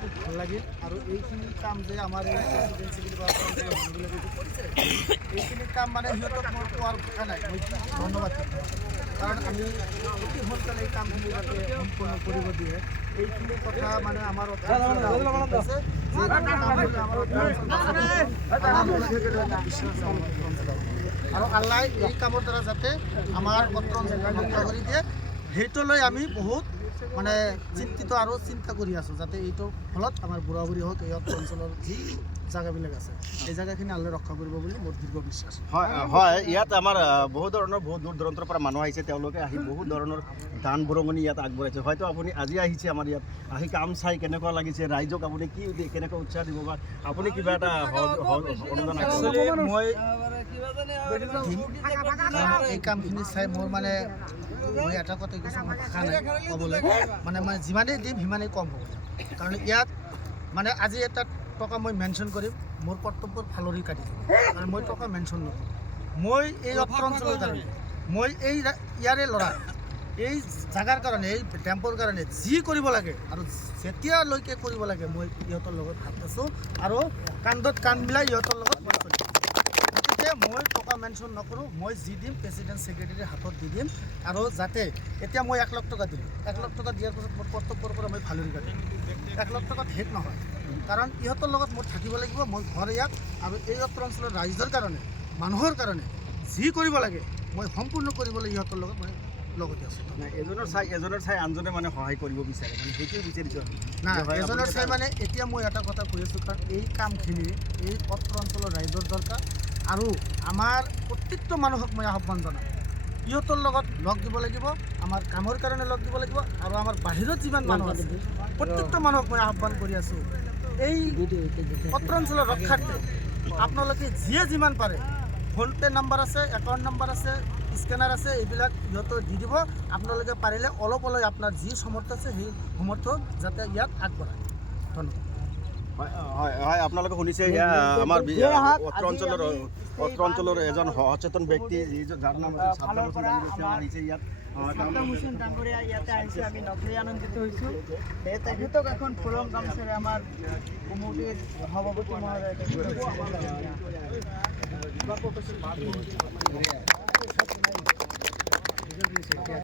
খুব ভাল লাগিল আৰু এইখিনি কাম যে আমাৰ এই প্ৰেচিডেঞ্চি বা মানুহবিলাকে যে কৰিছে এইখিনি কাম মানে সিহঁতক মোৰ কোৱাৰ কথা নাই, মই ধন্যবাদ দিম। কাৰণ আমি অতি সোনকালে এই কামখিনি যাতে সম্পূৰ্ণ কৰিব দিয়ে এইখিনি কথা মানে আমাৰ আৰু আল্লাহ এই কামৰ দ্বাৰা যাতে আমাৰ অত্ৰ ৰক্ষা কৰি দিয়ে সেইটোলৈ আমি বহুত মানে চিন্তিত আৰু চিন্তা কৰি আছোঁ যাতে এইটোৰ ফলত আমাৰ বুঢ়া বুঢ়ী হওক এই অঞ্চলৰ যি জাগাবিলাক আছে এই জাগাখিনি আল্লাহ ৰক্ষা কৰিব বুলি মোৰ দীৰ্ঘ বিশ্বাস। হয় ইয়াত আমাৰ বহু ধৰণৰ বহুত দূৰ দূৰান্তৰ পৰা মানুহ আহিছে, তেওঁলোকে আহি বহুত ধৰণৰ দান বৰঙণি ইয়াত আগবঢ়াইছে। হয়তো আপুনি আজি আহিছে আমাৰ ইয়াত আহি কাম চাই কেনেকুৱা লাগিছে, ৰাইজক আপুনি কি কেনেকৈ উৎসাহ দিব বা আপুনি কিবা এটা অনুদান মই এই কামখিনি চাই মোৰ মানে মই এটা কথা কৈছোঁ মোৰ ভাষা নাই ক'বলৈ, মানে মই যিমানেই দিম সিমানেই কম হ'ব। কাৰণ ইয়াত মানে আজি এটা টকা মই মেনশ্যন কৰিম মোৰ কৰ্তব্যৰ ফালৰি কাটি দিম, কাৰণ মই টকা মেনশ্যন নকৰোঁ। মই এই অত্ৰ অঞ্চলৰ কাৰণে মই এই ইয়াৰে ল'ৰা এই জাগাৰ কাৰণে এই ডেম্পৰ কাৰণে যি কৰিব লাগে আৰু যেতিয়ালৈকে কৰিব লাগে মই ইহঁতৰ লগত হাত আছোঁ আৰু কান্ধত কান্ধ মিলাই ইহঁতৰ লগত মই চলিম। গতিকে মই টকা মেনশ্যন নকৰোঁ, মই যি দিম প্ৰেচিডেণ্ট ছেক্ৰেটাৰীৰ হাতত দি দিম আৰু যাতে এতিয়া মই 1 লাখ টকা দিলোঁ, 1 লাখ টকা দিয়াৰ পাছত মোৰ কৰ্তব্যৰ পৰা মই ফালৰি কাটিম। 1 লাখ টকাত শেষ নহয়, কাৰণ ইহঁতৰ লগত মই থাকিব লাগিব। মই ঘৰ ইয়াত আৰু এই অত্ৰ অঞ্চলৰ ৰাইজৰ কাৰণে মানুহৰ কাৰণে যি কৰিব লাগে মই সম্পূৰ্ণ কৰিবলৈ ইহঁতৰ লগত মই লগতে আছোঁ। এজনৰ চাই আনজনে মানে সহায় কৰিব বিচাৰে, মানে সেইটোৱে বিচাৰিছোঁ না এজনৰ চাই মানে এতিয়া মই এটা কথা কৈ আছোঁ, কাৰণ এই কামখিনি এই অত্ৰ অঞ্চলৰ ৰাইজৰ দৰকাৰ আৰু আমাৰ প্ৰত্যেকটো মানুহক মই আহ্বান জনাম ইহঁতৰ লগত লগ দিব লাগিব, আমাৰ কামৰ কাৰণে লগ দিব লাগিব আৰু আমাৰ বাহিৰত যিমান মানুহ আছে প্ৰত্যেকটো মানুহক মই আহ্বান কৰি আছোঁ এই অত্ৰ অঞ্চলৰ ৰক্ষাৰ্থে আপোনালোকে যিয়ে যিমান পাৰে ফোনপে' নাম্বাৰ আছে, একাউণ্ট নাম্বাৰ আছে, স্কেনাৰ আছে, এইবিলাক ইহঁতৰ দি দিব। আপোনালোকে পাৰিলে অলপ অলপ আপোনাৰ যি সমৰ্থ আছে সেই সমৰ্থ যাতে ইয়াত আগবঢ়ায়। ধন্যবাদ। হয় আপোনালোকে শুনিছে আমাৰ অত্ৰ অঞ্চলৰ এজন সচেতন ব্যক্তি যাৰ নাম সাদ্দাম হোসেন আহিছে ইয়াত। সাদ্দাম হোসেন ডাঙৰীয়া ইয়াতে আহিছে, আমি নথৈ আনন্দিত হৈছোঁ। তেখেতক এখন ফুলম গামোচাৰে আমাৰ কমিটিৰ সভাপতি মহোদয়